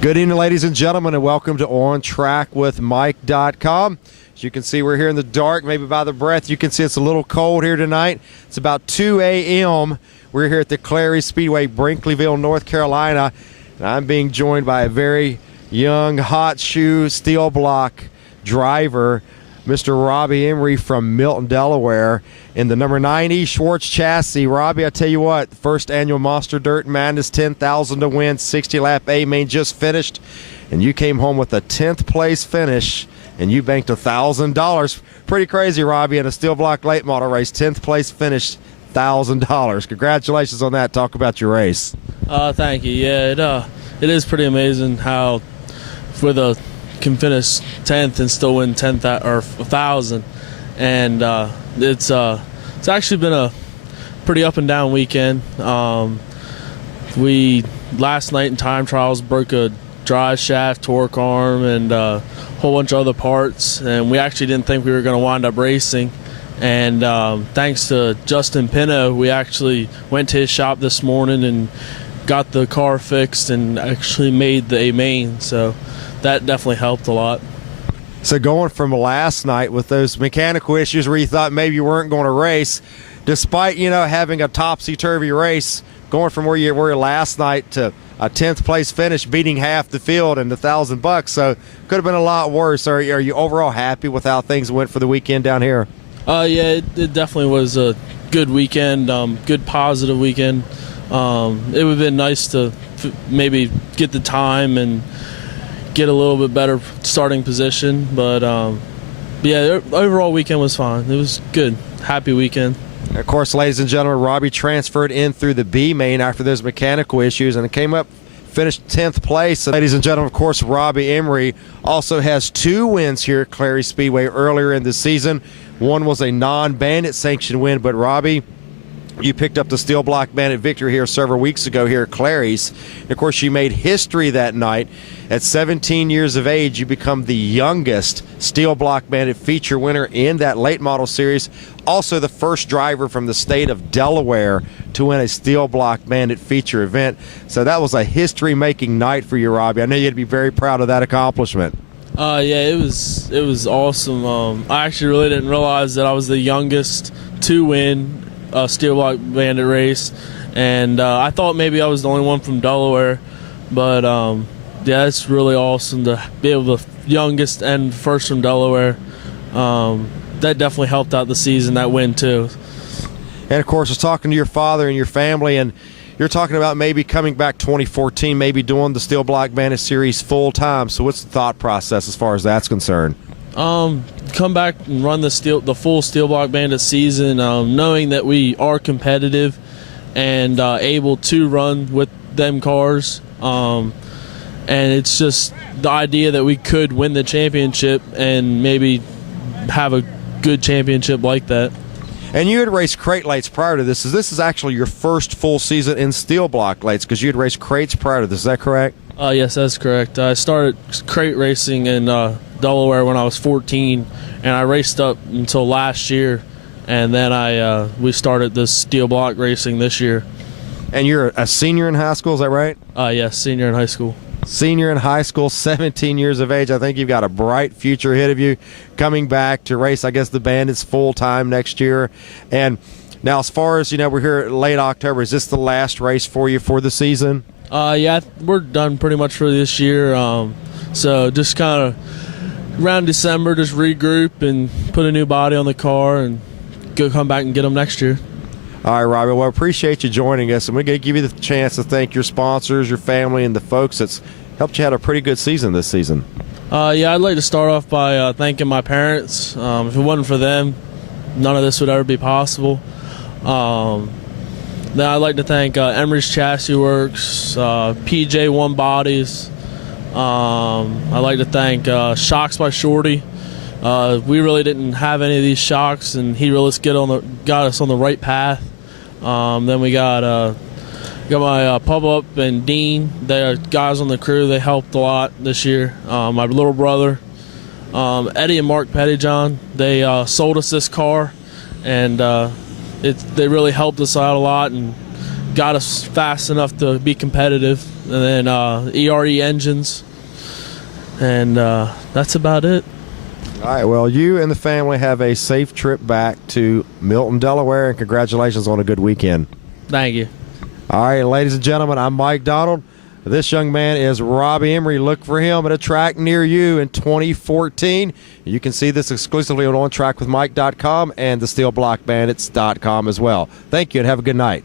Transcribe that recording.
Good evening, ladies and gentlemen, and welcome to OnTrackWithMike.com. As you can see, we're here in the dark, maybe by the breath. You can see it's a little cold here tonight. It's about 2 a.m. We're here at the Clary Speedway, Brinkleyville, North Carolina, and I'm being joined by a very young, hot shoe, steel block driver, Mr. Robbie Emory from Milton, Delaware, in the number 90 Schwartz chassis. Robbie, I tell you what, first annual Monster Dirt Madness, 10,000 to win, 60-lap A-main just finished, and you came home with a 10th place finish, and you banked $1,000. Pretty crazy, Robbie, in a steel block late model race, 10th place finish, $1,000. Congratulations on that. Talk about your race. Thank you. Yeah, it is pretty amazing how with a can finish 10th and still win 10,000 or 1,000, and it's actually been a pretty up and down weekend. We last night in time trials broke a drive shaft, torque arm, and a whole bunch of other parts, and we actually didn't think we were going to wind up racing. And thanks to Justin Pino, we actually went to his shop this morning and got the car fixed and actually made the A-main. So that definitely helped a lot. So going from last night with those mechanical issues where you thought maybe you weren't going to race, despite, having a topsy-turvy race, going from where you were last night to a 10th place finish, beating half the field and $1,000. So could have been a lot worse. Are you overall happy with how things went for the weekend down here? Yeah, it definitely was a good weekend, good positive weekend. It would have been nice to maybe get the time and get a little bit better starting position, but yeah, the overall weekend was fine. It was good. Happy weekend. Of course, ladies and gentlemen, Robbie transferred in through the B main after those mechanical issues, and it came up, finished 10th place. And ladies and gentlemen, of course, Robbie Emory also has 2 wins here at Clary Speedway earlier in the season. One was a non-bandit sanctioned win, but Robbie, you picked up the Steel Block Bandit victory here several weeks ago here at Clary's. And of course, you made history that night. At 17 years of age, you become the youngest Steel Block Bandit feature winner in that late model series. Also the first driver from the state of Delaware to win a Steel Block Bandit feature event. So that was a history-making night for you, Robbie. I know you'd be very proud of that accomplishment. Yeah, it was awesome. I actually really didn't realize that I was the youngest to win a Steel Block Bandit race, and I thought maybe I was the only one from Delaware, but yeah, it's really awesome to be able to youngest and first from Delaware. That definitely helped out the season, that win too. And of course, I was talking to your father and your family, and you're talking about maybe coming back 2014, maybe doing the Steel Block Bandit series full time. So what's the thought process as far as that's concerned? Come back and run the full Steel Block Bandit season, knowing that we are competitive and able to run with them cars. And it's just the idea that we could win the championship and maybe have a good championship like that. And you had raced crate lights prior to this. So this is actually your first full season in steel block lights because you had raced crates prior to this. Is that correct? Yes, that's correct. I started crate racing in Delaware when I was 14, and I raced up until last year, and then we started this steel block racing this year. And you're a senior in high school, is that right? Yes, senior in high school. Senior in high school, 17 years of age. I think you've got a bright future ahead of you coming back to race, I guess, the Bandits full-time next year. And now as far as, we're here late October, is this the last race for you for the season? Yeah, we're done pretty much for this year. So just kind of around December, just regroup and put a new body on the car and come back and get them next year. All right, Robbie. Well, I appreciate you joining us, and we're going to give you the chance to thank your sponsors, your family, and the folks that's helped you have a pretty good season this season. Yeah, I'd like to start off by thanking my parents. If it wasn't for them, none of this would ever be possible. Then I'd like to thank Emery's Chassis Works, PJ1 Bodies. I'd like to thank Shocks by Shorty. We really didn't have any of these shocks, and he really got us on the right path. Then we got my Pub Up and Dean. They're guys on the crew. They helped a lot this year. My little brother, Eddie and Mark Pettyjohn, they sold us this car, and they really helped us out a lot and got us fast enough to be competitive. And then ERE engines. And that's about it. All right, well, you and the family have a safe trip back to Milton, Delaware, and congratulations on a good weekend. Thank you. All right, ladies and gentlemen, I'm Mike Donald. This young man is Robbie Emory. Look for him at a track near you in 2014. You can see this exclusively on OnTrackWithMike.com and the SteelBlockBandits.com as well. Thank you and have a good night.